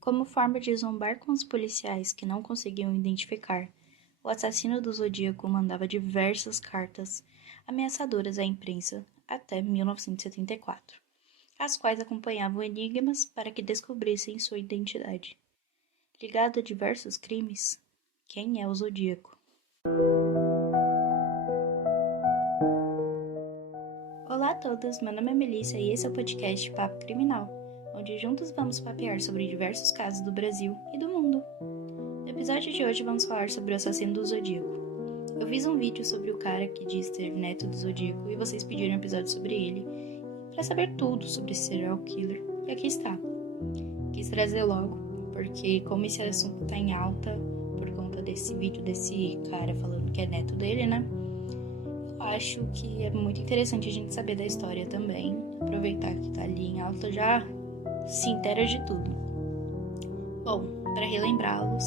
Como forma de zombar com os policiais que não conseguiam identificar, o assassino do Zodíaco mandava diversas cartas ameaçadoras à imprensa até 1974, as quais acompanhavam enigmas para que descobrissem sua identidade. Ligado a diversos crimes, quem é o Zodíaco? Olá a todos, meu nome é Melissa e esse é o podcast Papo Criminal, onde juntos vamos papear sobre diversos casos do Brasil e do mundo. No episódio de hoje vamos falar sobre o assassino do Zodíaco. Eu fiz um vídeo sobre o cara que diz ter neto do Zodíaco e vocês pediram um episódio sobre ele, para saber tudo sobre esse serial killer, e aqui está. Quis trazer logo, porque como esse assunto tá em alta, por conta desse vídeo desse cara falando que é neto dele, né? Eu acho que é muito interessante a gente saber da história também, aproveitar que tá ali em alta, já se inteira de tudo. Bom, para relembrá-los,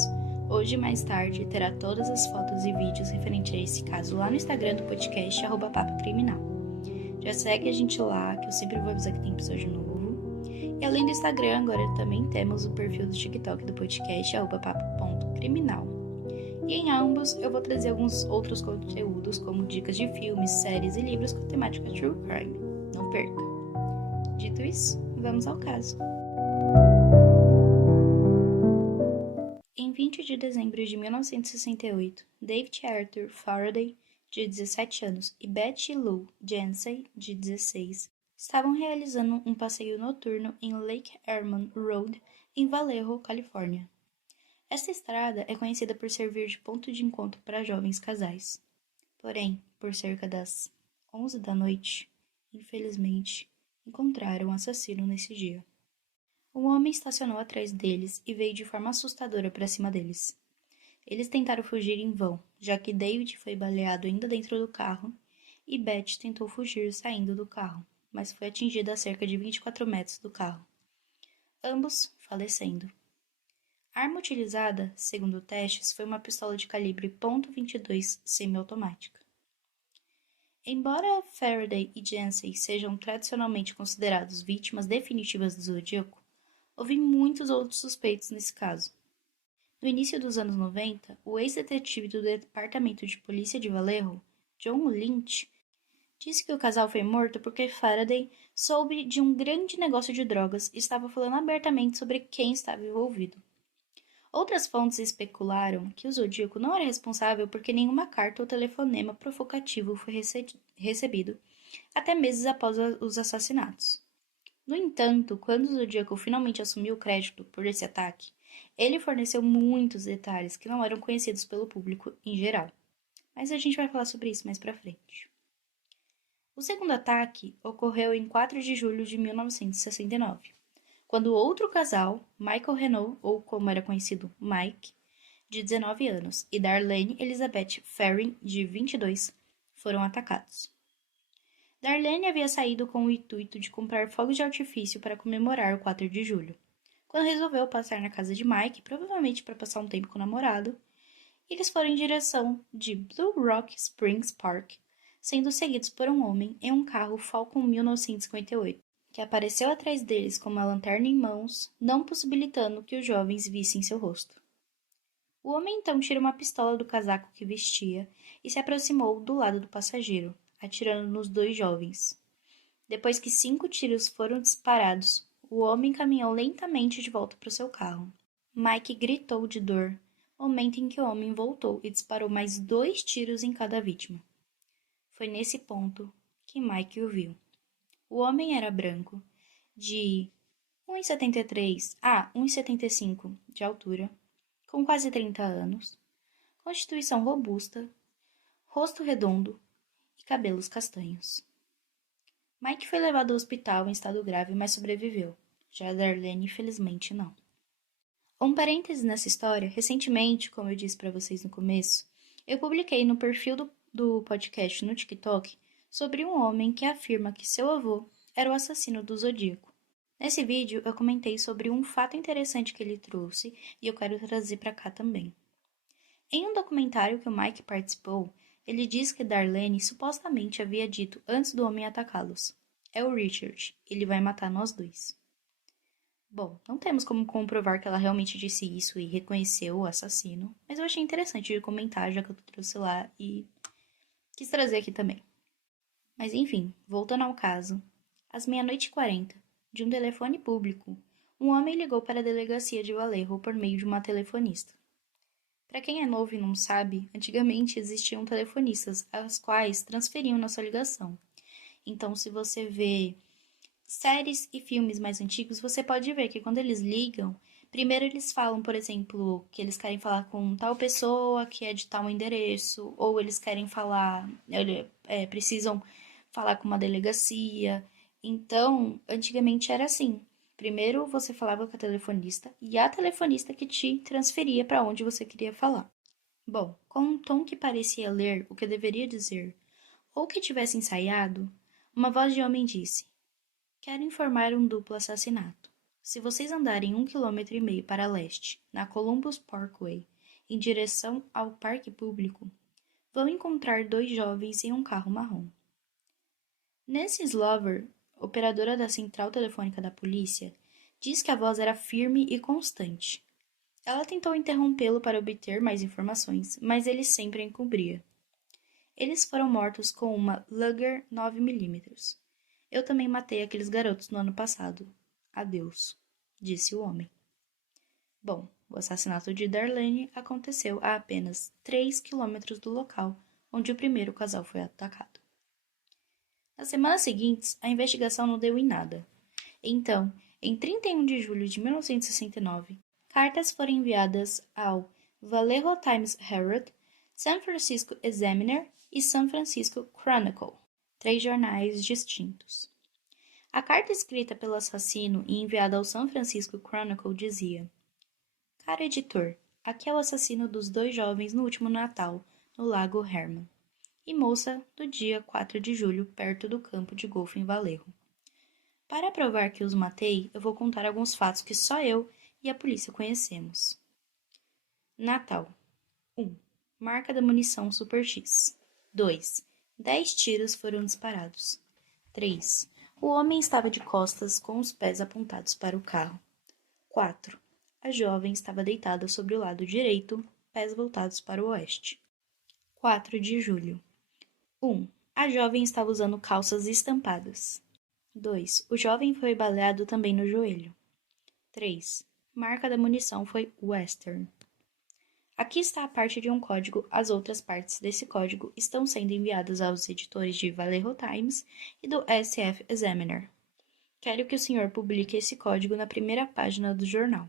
hoje mais tarde terá todas as fotos e vídeos referentes a esse caso lá no Instagram do podcast @papocriminal. Já segue a gente lá, que eu sempre vou avisar que tem episódio novo. E além do Instagram, agora também temos o perfil do TikTok do podcast @papo.criminal. E em ambos eu vou trazer alguns outros conteúdos, como dicas de filmes, séries e livros com temática True Crime. Não perca! Dito isso, vamos ao caso. Em 20 de dezembro de 1968, David Arthur Faraday, de 17 anos, e Betty Lou Jansen, de 16, estavam realizando um passeio noturno em Lake Herman Road, em Vallejo, Califórnia. Esta estrada é conhecida por servir de ponto de encontro para jovens casais. Porém, por cerca das 11 da noite, infelizmente, encontraram o assassino nesse dia. Um homem estacionou atrás deles e veio de forma assustadora para cima deles. Eles tentaram fugir em vão, já que David foi baleado ainda dentro do carro e Beth tentou fugir saindo do carro, mas foi atingida a cerca de 24 metros do carro, ambos falecendo. A arma utilizada, segundo testes, foi uma pistola de calibre .22 semiautomática. Embora Faraday e Jansen sejam tradicionalmente considerados vítimas definitivas do Zodíaco, houve muitos outros suspeitos nesse caso. No início dos anos 90, o ex-detetive do Departamento de Polícia de Vallejo, John Lynch, disse que o casal foi morto porque Faraday soube de um grande negócio de drogas e estava falando abertamente sobre quem estava envolvido. Outras fontes especularam que o Zodíaco não era responsável porque nenhuma carta ou telefonema provocativo foi recebido, até meses após os assassinatos. No entanto, quando o Zodíaco finalmente assumiu o crédito por esse ataque, ele forneceu muitos detalhes que não eram conhecidos pelo público em geral. Mas a gente vai falar sobre isso mais pra frente. O segundo ataque ocorreu em 4 de julho de 1969. Quando outro casal, Michael Renault, ou como era conhecido, Mike, de 19 anos, e Darlene Elizabeth Ferrin, de 22, foram atacados. Darlene havia saído com o intuito de comprar fogos de artifício para comemorar o 4 de julho, quando resolveu passar na casa de Mike, provavelmente para passar um tempo com o namorado, eles foram em direção de Blue Rock Springs Park, sendo seguidos por um homem em um carro Falcon 1958. Que apareceu atrás deles com uma lanterna em mãos, não possibilitando que os jovens vissem seu rosto. O homem então tira uma pistola do casaco que vestia e se aproximou do lado do passageiro, atirando nos 2 jovens. Depois que 5 tiros foram disparados, o homem caminhou lentamente de volta para o seu carro. Mike gritou de dor, momento em que o homem voltou e disparou mais 2 tiros em cada vítima. Foi nesse ponto que Mike o viu. O homem era branco, de 1,73 a 1,75 de altura, com quase 30 anos, constituição robusta, rosto redondo e cabelos castanhos. Mike foi levado ao hospital em estado grave, mas sobreviveu. Já Darlene, infelizmente, não. Um parêntese nessa história, recentemente, como eu disse para vocês no começo, eu publiquei no perfil do podcast no TikTok sobre um homem que afirma que seu avô era o assassino do Zodíaco. Nesse vídeo, eu comentei sobre um fato interessante que ele trouxe e eu quero trazer para cá também. Em um documentário que o Mike participou, ele diz que Darlene supostamente havia dito antes do homem atacá-los: "É o Richard, ele vai matar nós 2. Bom, não temos como comprovar que ela realmente disse isso e reconheceu o assassino, mas eu achei interessante de comentar, já que eu trouxe lá e quis trazer aqui também. Mas enfim, voltando ao caso. Às 00h40, de um telefone público, um homem ligou para a delegacia de Vallejo por meio de uma telefonista. Para quem é novo e não sabe, antigamente existiam telefonistas, as quais transferiam nossa ligação. Então, se você vê séries e filmes mais antigos, você pode ver que quando eles ligam, primeiro eles falam, por exemplo, que eles querem falar com tal pessoa que é de tal endereço, ou eles querem falar, precisam falar com uma delegacia. Então, antigamente era assim. Primeiro você falava com a telefonista e a telefonista que te transferia para onde você queria falar. Bom, com um tom que parecia ler o que deveria dizer, ou que tivesse ensaiado, uma voz de homem disse: Quero informar um duplo assassinato. Se vocês andarem 1,5 km para leste, na Columbus Parkway, em direção ao parque público, vão encontrar 2 jovens em um carro marrom. Nancy Slover, operadora da central telefônica da polícia, diz que a voz era firme e constante. Ela tentou interrompê-lo para obter mais informações, mas ele sempre a encobria. Eles foram mortos com uma Luger 9mm. Eu também matei aqueles garotos no ano passado. Adeus, disse o homem. Bom, o assassinato de Darlene aconteceu a apenas 3 quilômetros do local onde o primeiro casal foi atacado. Nas semanas seguintes, a investigação não deu em nada. Então, em 31 de julho de 1969, cartas foram enviadas ao Vallejo Times Herald, San Francisco Examiner e San Francisco Chronicle, 3 jornais distintos. A carta escrita pelo assassino e enviada ao San Francisco Chronicle dizia: Caro editor, aqui é o assassino dos 2 jovens no último Natal, no Lago Herman, e moça do dia 4 de julho, perto do campo de golfe em Vallejo. Para provar que os matei, eu vou contar alguns fatos que só eu e a polícia conhecemos. Natal. 1. Marca da munição Super X. 2. 10 tiros foram disparados. 3. O homem estava de costas com os pés apontados para o carro. 4. A jovem estava deitada sobre o lado direito, pés voltados para o oeste. 4 de julho. 1. A jovem estava usando calças estampadas. 2. O jovem foi baleado também no joelho. 3. Marca da munição foi Western. Aqui está a parte de um código. As outras partes desse código estão sendo enviadas aos editores de Vallejo Times e do SF Examiner. Quero que o senhor publique esse código na primeira página do jornal.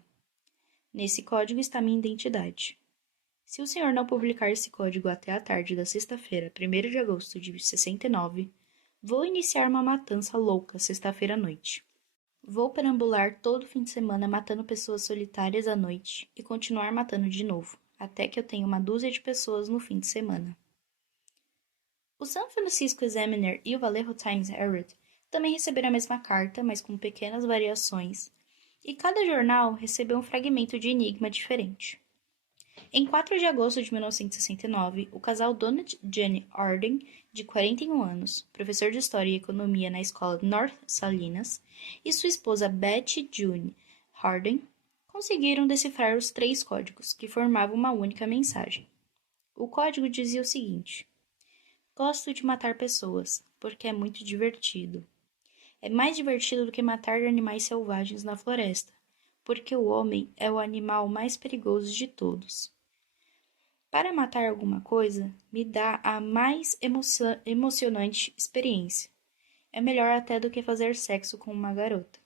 Nesse código está minha identidade. Se o senhor não publicar esse código até a tarde da sexta-feira, 1º de agosto de 69, vou iniciar uma matança louca sexta-feira à noite. Vou perambular todo fim de semana matando pessoas solitárias à noite e continuar matando de novo, até que eu tenha uma dúzia de pessoas no fim de semana. O San Francisco Examiner e o Vallejo Times Herald também receberam a mesma carta, mas com pequenas variações, e cada jornal recebeu um fragmento de enigma diferente. Em 4 de agosto de 1969, o casal Donald Jenny Arden, de 41 anos, professor de História e Economia na escola North Salinas, e sua esposa Betty June Arden conseguiram decifrar os 3 códigos, que formavam uma única mensagem. O código dizia o seguinte: Gosto de matar pessoas, porque é muito divertido. É mais divertido do que matar animais selvagens na floresta, porque o homem é o animal mais perigoso de todos. Para matar alguma coisa, me dá a mais emocionante experiência. É melhor até do que fazer sexo com uma garota.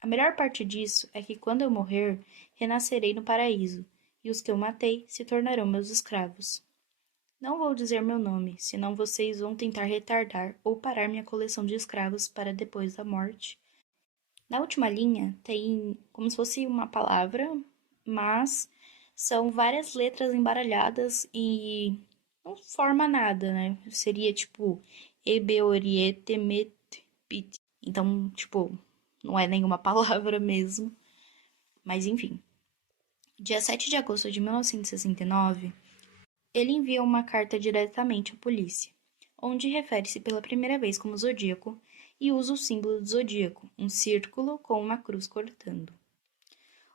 A melhor parte disso é que quando eu morrer, renascerei no paraíso, e os que eu matei se tornarão meus escravos. Não vou dizer meu nome, senão vocês vão tentar retardar ou parar minha coleção de escravos para depois da morte. Na última linha tem como se fosse uma palavra, mas são várias letras embaralhadas e não forma nada, né? Seria tipo Ebeorietemet. Então, tipo, não é nenhuma palavra mesmo. Mas enfim. Dia 7 de agosto de 1969, ele envia uma carta diretamente à polícia, onde refere-se pela primeira vez como zodíaco e usa o símbolo do zodíaco, um círculo com uma cruz cortando.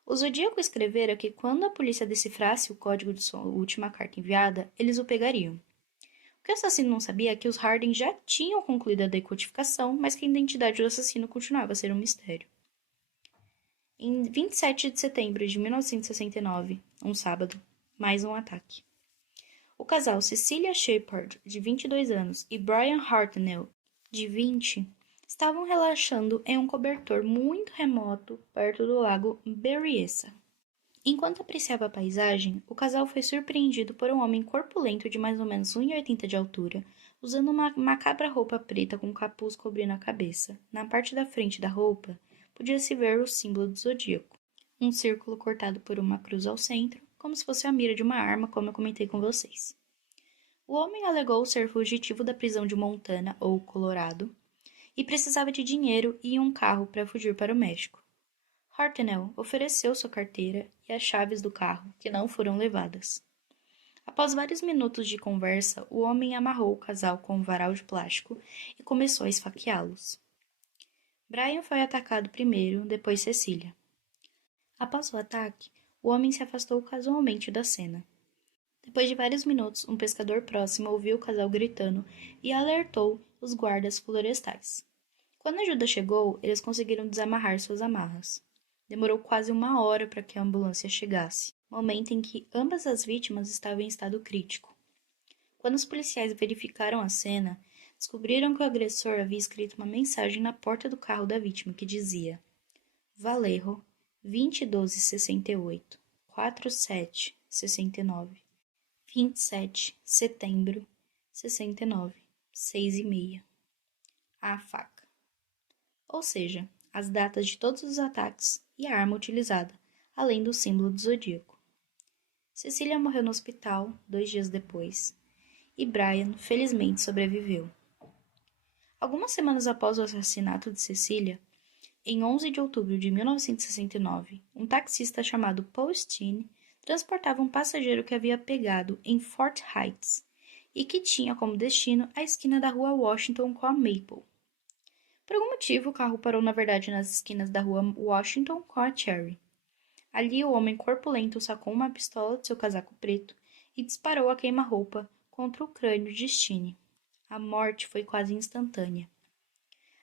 O Zodíaco escrevera que quando a polícia decifrasse o código de sua última carta enviada, eles o pegariam. O que o assassino não sabia é que os Harden já tinham concluído a decodificação, mas que a identidade do assassino continuava a ser um mistério. Em 27 de setembro de 1969, um sábado, mais um ataque. O casal Cecilia Shepard, de 22 anos, e Brian Hartnell, de 20, estavam relaxando em um cobertor muito remoto perto do lago Berryessa. Enquanto apreciava a paisagem, o casal foi surpreendido por um homem corpulento de mais ou menos 1,80 de altura, usando uma macabra roupa preta com um capuz cobrindo a cabeça. Na parte da frente da roupa, podia-se ver o símbolo do zodíaco, um círculo cortado por uma cruz ao centro, como se fosse a mira de uma arma, como eu comentei com vocês. O homem alegou ser fugitivo da prisão de Montana, ou Colorado, e precisava de dinheiro e um carro para fugir para o México. Hartnell ofereceu sua carteira e as chaves do carro, que não foram levadas. Após vários minutos de conversa, o homem amarrou o casal com um varal de plástico e começou a esfaqueá-los. Brian foi atacado primeiro, depois Cecília. Após o ataque, o homem se afastou casualmente da cena. Depois de vários minutos, um pescador próximo ouviu o casal gritando e alertou os guardas florestais. Quando a ajuda chegou, eles conseguiram desamarrar suas amarras. Demorou quase 1 hora para que a ambulância chegasse, momento em que ambas as vítimas estavam em estado crítico. Quando os policiais verificaram a cena, descobriram que o agressor havia escrito uma mensagem na porta do carro da vítima que dizia: Vallejo, 2012-68, 47-69, 27 setembro, 69, 6h30. A faca. Ou seja, as datas de todos os ataques e a arma utilizada, além do símbolo do zodíaco. Cecília morreu no hospital 2 dias depois, e Brian, felizmente, sobreviveu. Algumas semanas após o assassinato de Cecília, em 11 de outubro de 1969, um taxista chamado Paul Steen transportava um passageiro que havia pegado em Fort Heights e que tinha como destino a esquina da rua Washington com a Maple. Por algum motivo, o carro parou na verdade nas esquinas da rua Washington com a Cherry. Ali, o homem corpulento sacou uma pistola de seu casaco preto e disparou a queima-roupa contra o crânio de Steen. A morte foi quase instantânea.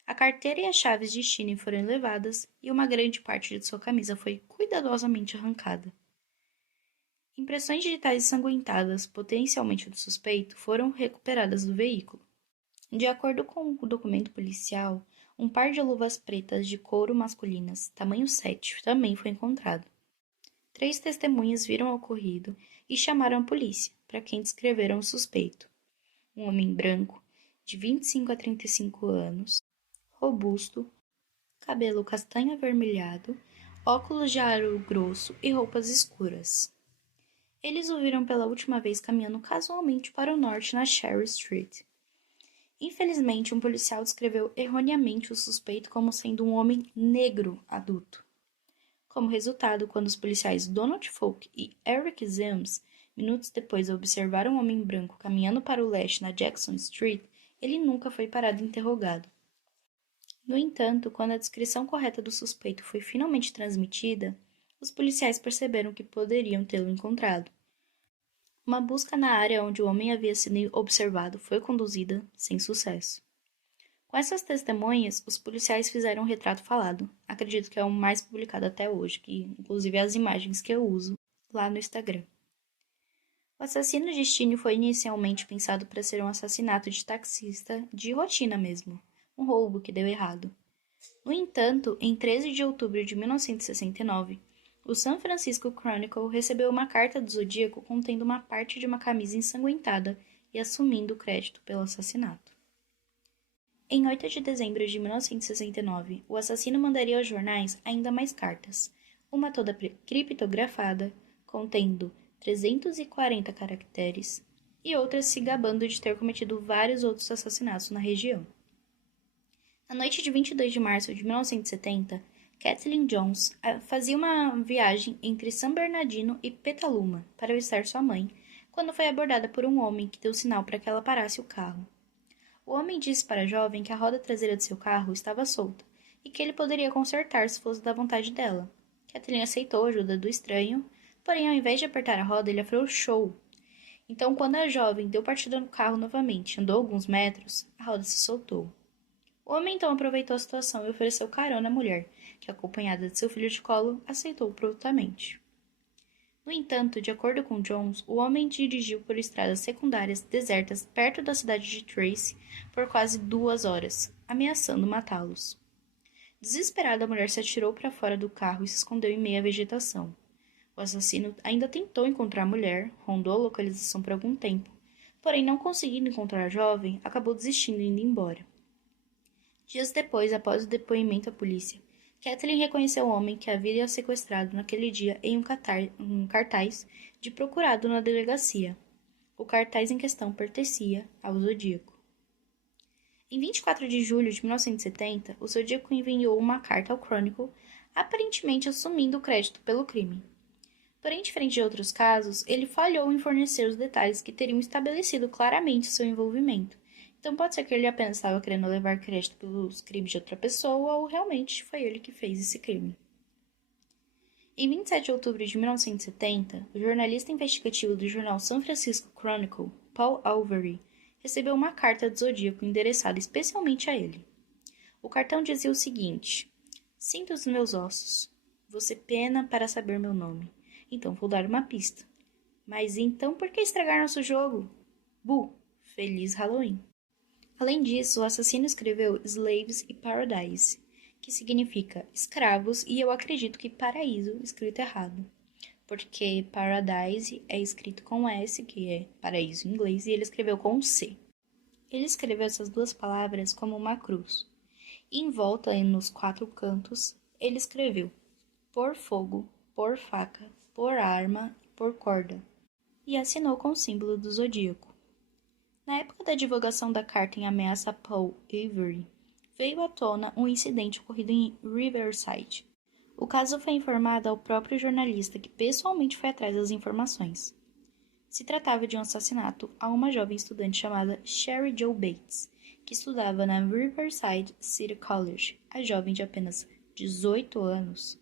A carteira e as chaves de Steen foram levadas e uma grande parte de sua camisa foi cuidadosamente arrancada. Impressões digitais ensanguentadas, potencialmente do suspeito, foram recuperadas do veículo. De acordo com o documento policial, um par de luvas pretas de couro masculinas, tamanho 7, também foi encontrado. 3 testemunhas viram o ocorrido e chamaram a polícia, para quem descreveram o suspeito. Um homem branco, de 25 a 35 anos, robusto, cabelo castanho avermelhado, óculos de aro grosso e roupas escuras. Eles o viram pela última vez caminhando casualmente para o norte na Cherry Street. Infelizmente, um policial descreveu erroneamente o suspeito como sendo um homem negro adulto. Como resultado, quando os policiais Donald Folk e Eric Zems, minutos depois, observaram um homem branco caminhando para o leste na Jackson Street, ele nunca foi parado e interrogado. No entanto, quando a descrição correta do suspeito foi finalmente transmitida, os policiais perceberam que poderiam tê-lo encontrado. Uma busca na área onde o homem havia sido observado foi conduzida sem sucesso. Com essas testemunhas, os policiais fizeram um retrato falado. Acredito que é o mais publicado até hoje, que inclusive é as imagens que eu uso lá no Instagram. O assassino de Steen foi inicialmente pensado para ser um assassinato de taxista de rotina mesmo, um roubo que deu errado. No entanto, em 13 de outubro de 1969, o San Francisco Chronicle recebeu uma carta do Zodíaco contendo uma parte de uma camisa ensanguentada e assumindo o crédito pelo assassinato. Em 8 de dezembro de 1969, o assassino mandaria aos jornais ainda mais cartas, uma toda criptografada, contendo 340 caracteres, e outras se gabando de ter cometido vários outros assassinatos na região. Na noite de 22 de março de 1970, Kathleen Jones fazia uma viagem entre San Bernardino e Petaluma para visitar sua mãe, quando foi abordada por um homem que deu sinal para que ela parasse o carro. O homem disse para a jovem que a roda traseira de seu carro estava solta e que ele poderia consertar se fosse da vontade dela. Kathleen aceitou a ajuda do estranho, porém, ao invés de apertar a roda, ele afrouxou. Então, quando a jovem deu partida no carro novamente e andou alguns metros, a roda se soltou. O homem então aproveitou a situação e ofereceu carona à mulher, que, acompanhada de seu filho de colo, aceitou prontamente. No entanto, de acordo com Jones, o homem dirigiu por estradas secundárias desertas perto da cidade de Tracy por quase 2 horas, ameaçando matá-los. Desesperada, a mulher se atirou para fora do carro e se escondeu em meio à vegetação. O assassino ainda tentou encontrar a mulher, rondou a localização por algum tempo, porém, não conseguindo encontrar a jovem, acabou desistindo e indo embora. Dias depois, após o depoimento à polícia, Kathleen reconheceu o homem que havia sequestrado naquele dia em um cartaz de procurado na delegacia. O cartaz em questão pertencia ao Zodíaco. Em 24 de julho de 1970, o Zodíaco enviou uma carta ao Chronicle, aparentemente assumindo o crédito pelo crime. Porém, diferente de outros casos, ele falhou em fornecer os detalhes que teriam estabelecido claramente seu envolvimento. Então pode ser que ele apenas estava querendo levar crédito pelos crimes de outra pessoa ou realmente foi ele que fez esse crime. Em 27 de outubro de 1970, o jornalista investigativo do jornal San Francisco Chronicle, Paul Alvery, recebeu uma carta do Zodíaco endereçada especialmente a ele. O cartão dizia o seguinte: "Sinto os meus ossos. Você pena para saber meu nome. Então vou dar uma pista. Mas então por que estragar nosso jogo? Bu, feliz Halloween." Além disso, o assassino escreveu Slaves e Paradise, que significa escravos, e eu acredito que paraíso escrito errado, porque Paradise é escrito com S, que é paraíso em inglês, e ele escreveu com C. Ele escreveu essas duas palavras como uma cruz. E em volta, nos 4 cantos, ele escreveu por fogo, por faca, por arma e por corda, e assinou com o símbolo do zodíaco. Na época da divulgação da carta em ameaça a Paul Avery, veio à tona um incidente ocorrido em Riverside. O caso foi informado ao próprio jornalista, que pessoalmente foi atrás das informações. Se tratava de um assassinato a uma jovem estudante chamada Sherry Jo Bates, que estudava na Riverside City College. A jovem, de apenas 18 anos,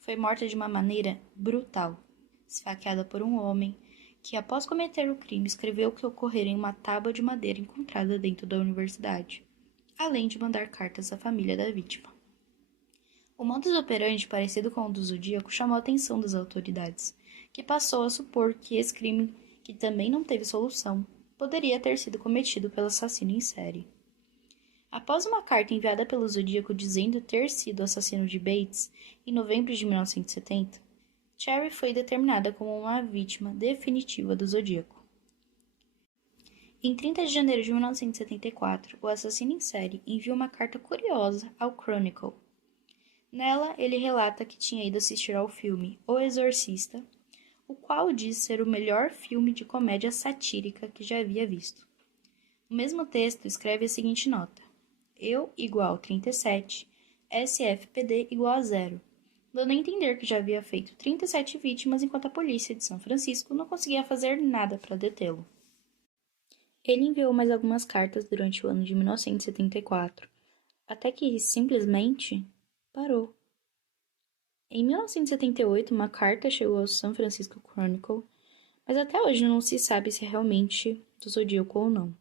foi morta de uma maneira brutal, esfaqueada por um homem que, após cometer o crime, escreveu o que ocorrera em uma tábua de madeira encontrada dentro da universidade, além de mandar cartas à família da vítima. O modus operandi, parecido com o do Zodíaco, chamou a atenção das autoridades, que passou a supor que esse crime, que também não teve solução, poderia ter sido cometido pelo assassino em série. Após uma carta enviada pelo Zodíaco dizendo ter sido o assassino de Bates, em novembro de 1970, Sherry foi determinada como uma vítima definitiva do Zodíaco. Em 30 de janeiro de 1974, o assassino em série enviou uma carta curiosa ao Chronicle. Nela, ele relata que tinha ido assistir ao filme O Exorcista, o qual diz ser o melhor filme de comédia satírica que já havia visto. O mesmo texto escreve a seguinte nota: "Eu igual 37, SFPD igual a 0. Dando a entender que já havia feito 37 vítimas enquanto a polícia de São Francisco não conseguia fazer nada para detê-lo. Ele enviou mais algumas cartas durante o ano de 1974, até que simplesmente parou. Em 1978, uma carta chegou ao San Francisco Chronicle, mas até hoje não se sabe se é realmente do Zodíaco ou não.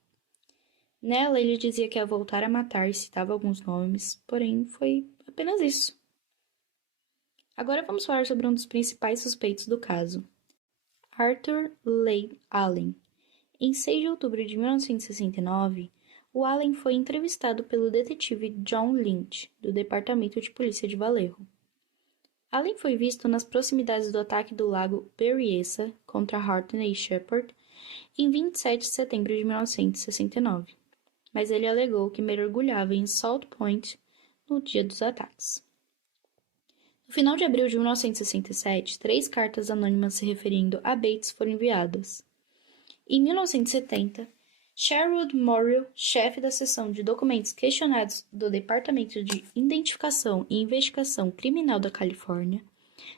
Nela, ele dizia que ia voltar a matar e citava alguns nomes, porém foi apenas isso. Agora vamos falar sobre um dos principais suspeitos do caso, Arthur Leigh Allen. Em 6 de outubro de 1969, o Allen foi entrevistado pelo detetive John Lynch, do Departamento de Polícia de Vallejo. Allen foi visto nas proximidades do ataque do lago Berryessa contra Horton Shepard em 27 de setembro de 1969, mas ele alegou que mergulhava em Salt Point no dia dos ataques. No final de abril de 1967, 3 cartas anônimas se referindo a Bates foram enviadas. Em 1970, Sherwood Morrill, chefe da seção de documentos questionados do Departamento de Identificação e Investigação Criminal da Califórnia,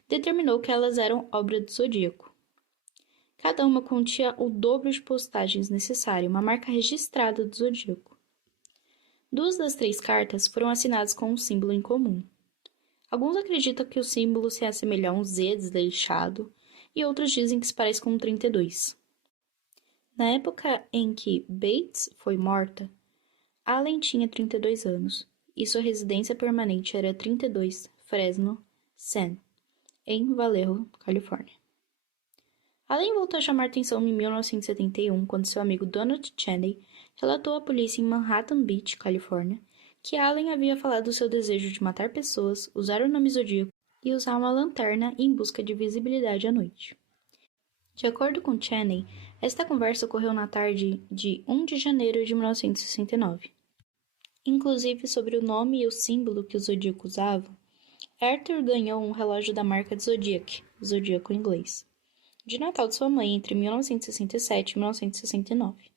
determinou que elas eram obra do Zodíaco. Cada uma continha o dobro de postagens necessário, uma marca registrada do Zodíaco. 2 das 3 cartas foram assinadas com um símbolo em comum. Alguns acreditam que o símbolo se assemelha a um Z desleixado, e outros dizem que se parece com um 32. Na época em que Bates foi morta, Allen tinha 32 anos, e sua residência permanente era 32 Fresno Sun, em Vallejo, Califórnia. Allen voltou a chamar atenção em 1971, quando seu amigo Donald Cheney relatou à polícia em Manhattan Beach, Califórnia, que Allen havia falado do seu desejo de matar pessoas, usar o nome zodíaco e usar uma lanterna em busca de visibilidade à noite. De acordo com Cheney, esta conversa ocorreu na tarde de 1 de janeiro de 1969. Inclusive, sobre o nome e o símbolo que o zodíaco usava, Arthur ganhou um relógio da marca de Zodiac, zodíaco em inglês, de Natal de sua mãe entre 1967 e 1969.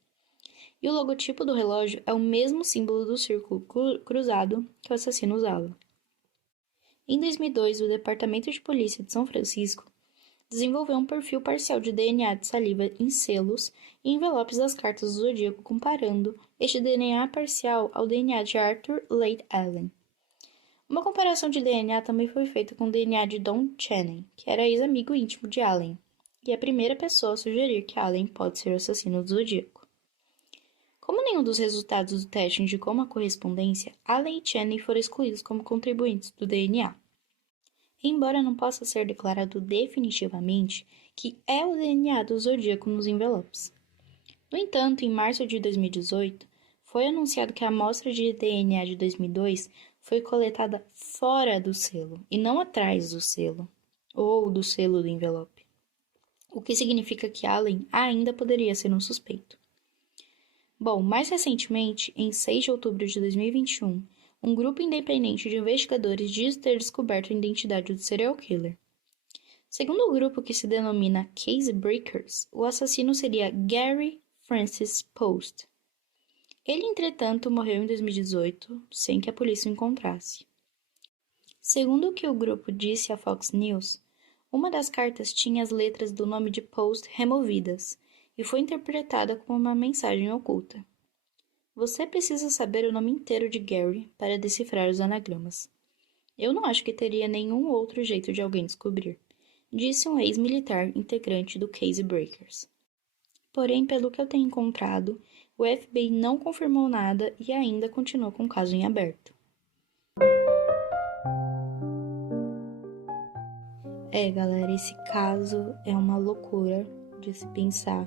E o logotipo do relógio é o mesmo símbolo do círculo cruzado que o assassino usava. Em 2002, o Departamento de Polícia de São Francisco desenvolveu um perfil parcial de DNA de saliva em selos e envelopes das cartas do zodíaco, comparando este DNA parcial ao DNA de Arthur Leigh Allen. Uma comparação de DNA também foi feita com o DNA de Don Cheney, que era ex-amigo íntimo de Allen, e a primeira pessoa a sugerir que Allen pode ser o assassino do zodíaco. Como nenhum dos resultados do teste indicou uma correspondência, Allen e Cheney foram excluídos como contribuintes do DNA. Embora não possa ser declarado definitivamente que é o DNA do zodíaco nos envelopes. No entanto, em março de 2018, foi anunciado que a amostra de DNA de 2002 foi coletada fora do selo e não atrás do selo, ou do selo do envelope, o que significa que Allen ainda poderia ser um suspeito. Bom, mais recentemente, em 6 de outubro de 2021, um grupo independente de investigadores diz ter descoberto a identidade do serial killer. Segundo o grupo, que se denomina Case Breakers, o assassino seria Gary Francis Post. Ele, entretanto, morreu em 2018, sem que a polícia o encontrasse. Segundo o que o grupo disse à Fox News, uma das cartas tinha as letras do nome de Post removidas e foi interpretada como uma mensagem oculta. Você precisa saber o nome inteiro de Gary para decifrar os anagramas. Eu não acho que teria nenhum outro jeito de alguém descobrir, disse um ex-militar integrante do Case Breakers. Porém, pelo que eu tenho encontrado, o FBI não confirmou nada e ainda continua com o caso em aberto. Galera, esse caso é uma loucura de se pensar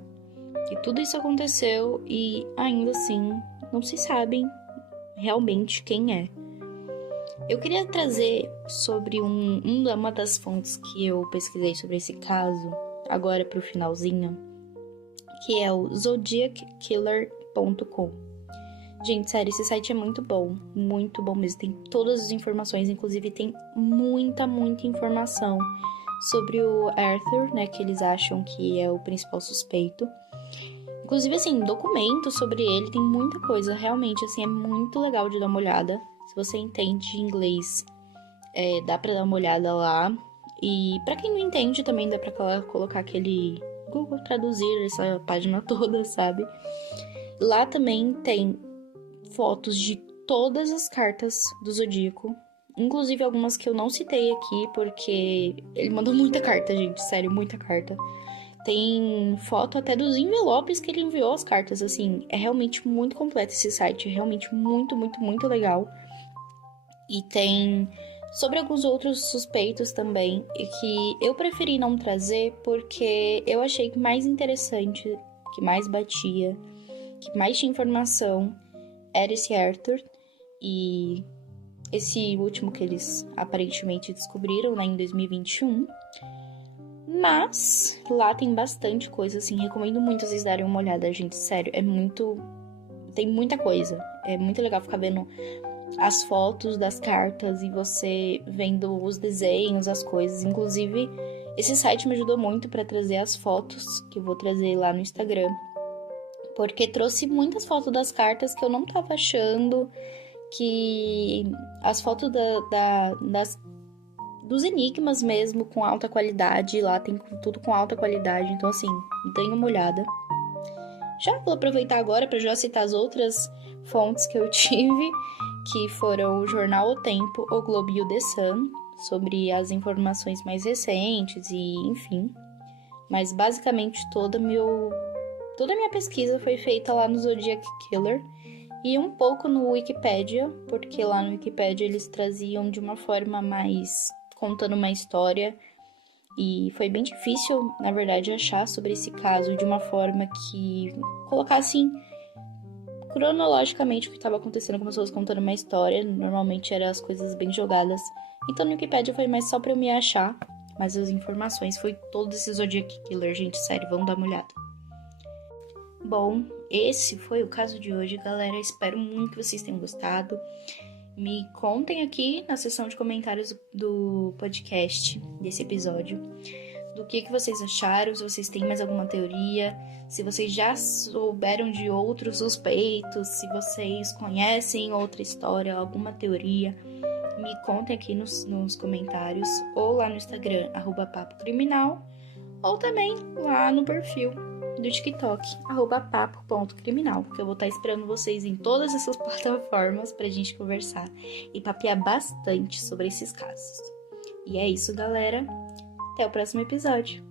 que tudo isso aconteceu e ainda assim não se sabe realmente quem é. Eu queria trazer sobre uma das fontes que eu pesquisei sobre esse caso, agora para o finalzinho, que é o zodiackiller.com. Gente, sério, esse site é muito bom mesmo, tem todas as informações, inclusive tem muita informação sobre o Arthur, né, que eles acham que é o principal suspeito. Inclusive, assim, documentos sobre ele, tem muita coisa, realmente, assim, é muito legal de dar uma olhada. Se você entende inglês, dá pra dar uma olhada lá. E pra quem não entende, também dá pra colocar aquele Google Traduzir, essa página toda, sabe? Lá também tem fotos de todas as cartas do Zodíaco, inclusive algumas que eu não citei aqui, porque ele mandou muita carta, gente, sério, muita carta. Tem foto até dos envelopes que ele enviou as cartas, assim, é realmente muito completo esse site, é realmente muito legal. E tem sobre alguns outros suspeitos também, e que eu preferi não trazer porque eu achei que mais interessante, que mais batia, que mais tinha informação, era esse Arthur, e esse último que eles aparentemente descobriram, né, em 2021. Mas lá tem bastante coisa, assim, recomendo muito vocês darem uma olhada, gente, sério, tem muita coisa, é muito legal ficar vendo as fotos das cartas e você vendo os desenhos, as coisas. Inclusive, esse site me ajudou muito para trazer as fotos que eu vou trazer lá no Instagram, porque trouxe muitas fotos das cartas que eu não tava achando, que as fotos dos enigmas mesmo, com alta qualidade, lá tem tudo com alta qualidade, então assim, deem uma olhada. Já vou aproveitar agora para já citar as outras fontes que eu tive, que foram o jornal O Tempo, o Globo e o The Sun. sobre as informações mais recentes e enfim. Mas basicamente toda a minha pesquisa foi feita lá no Zodiac Killer e um pouco no Wikipedia, porque lá no Wikipedia eles traziam de uma forma mais contando uma história. E foi bem difícil, na verdade, achar sobre esse caso de uma forma que colocasse cronologicamente o que estava acontecendo com pessoas contando uma história. Normalmente eram as coisas bem jogadas. Então no Wikipedia foi mais só pra eu me achar. Mas as informações foi todo esse Zodiac Killer, gente, sério, vamos dar uma olhada. Bom, esse foi o caso de hoje, galera. Espero muito que vocês tenham gostado. Me contem aqui na seção de comentários do podcast, desse episódio, do que vocês acharam, se vocês têm mais alguma teoria, se vocês já souberam de outros suspeitos, se vocês conhecem outra história, alguma teoria, me contem aqui nos comentários, ou lá no Instagram, @papocriminal, ou também lá no perfil do TikTok, @papo.criminal, que eu vou estar esperando vocês em todas essas plataformas pra gente conversar e papear bastante sobre esses casos. E é isso, galera. Até o próximo episódio.